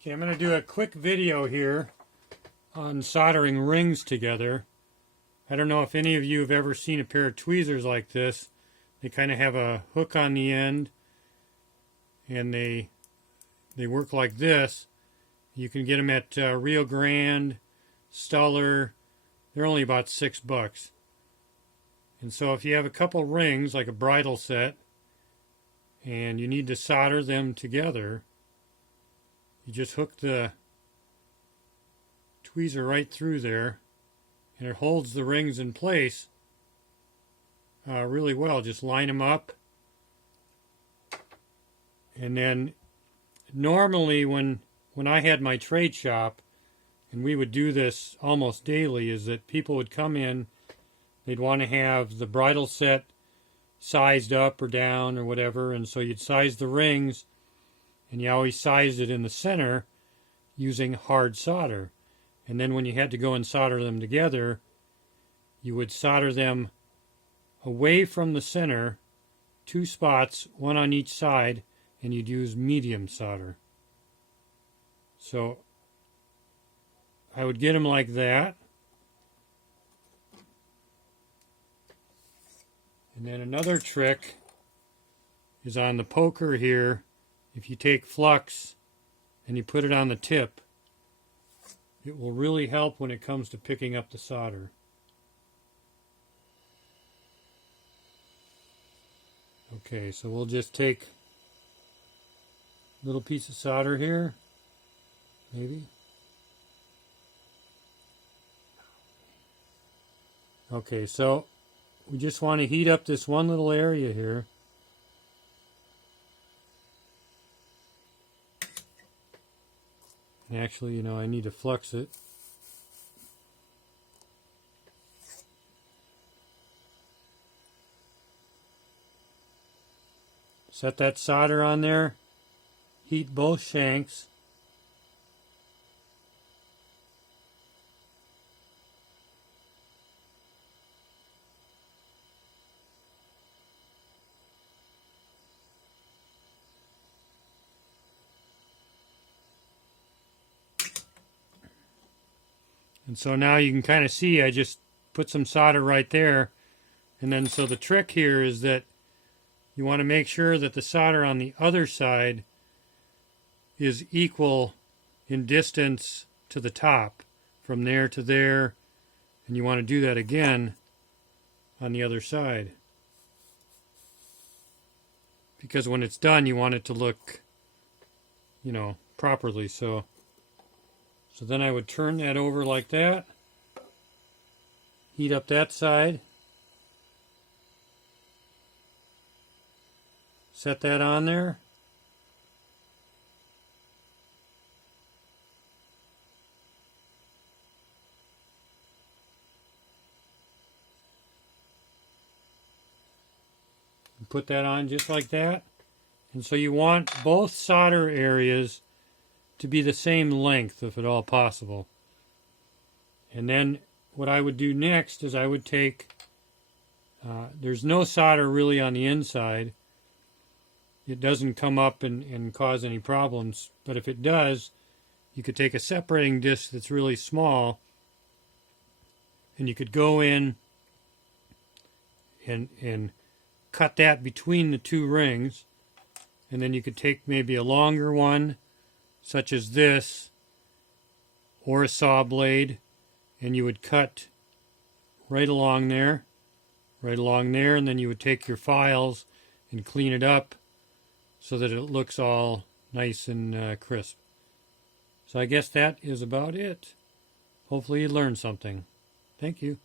Okay, I'm going to do a quick video here on soldering rings together. I don't know if any of you have ever seen a pair of tweezers like this. They kind of have a hook on the end, and they work like this. You can get them at Rio Grande, Stuller. They're only about $6. And so if you have a couple rings, like a bridle set, and you need to solder them together, you just hook the tweezer right through there, and it holds the rings in place really well. Just line them up, and then normally when I had my trade shop, and we would do this almost daily, is that people would come in, they'd want to have the bridle set sized up or down or whatever, and so you'd size the rings, and you always sized it in the center using hard solder. And then when you had to go and solder them together, you would solder them away from the center, 2 spots, one on each side, and you'd use medium solder. So I would get them like that. And then another trick is on the poker here. If you take flux and you put it on the tip, it will really help when it comes to picking up the solder. Okay, so we'll just take a little piece of solder here, maybe. Okay, so we just want to heat up this one little area here. And actually, I need to flux it. Set that solder on there. Heat both shanks. And so now you can kind of see I just put some solder right there. And then so the trick here is that you want to make sure that the solder on the other side is equal in distance to the top, from there to there. And you want to do that again on the other side. Because when it's done, you want it to look, properly. So then I would turn that over like that, heat up that side, set that on there, and put that on just like that. And so you want both solder areas to be the same length, if at all possible. And then what I would do next is I would take, there's no solder really on the inside. It doesn't come up and cause any problems, but if it does, you could take a separating disc that's really small, and you could go in and cut that between the 2 rings, and then you could take maybe a longer one, such as this, or a saw blade, and you would cut right along there, and then you would take your files and clean it up so that it looks all nice and crisp. So I guess that is about it. Hopefully you learned something. Thank you.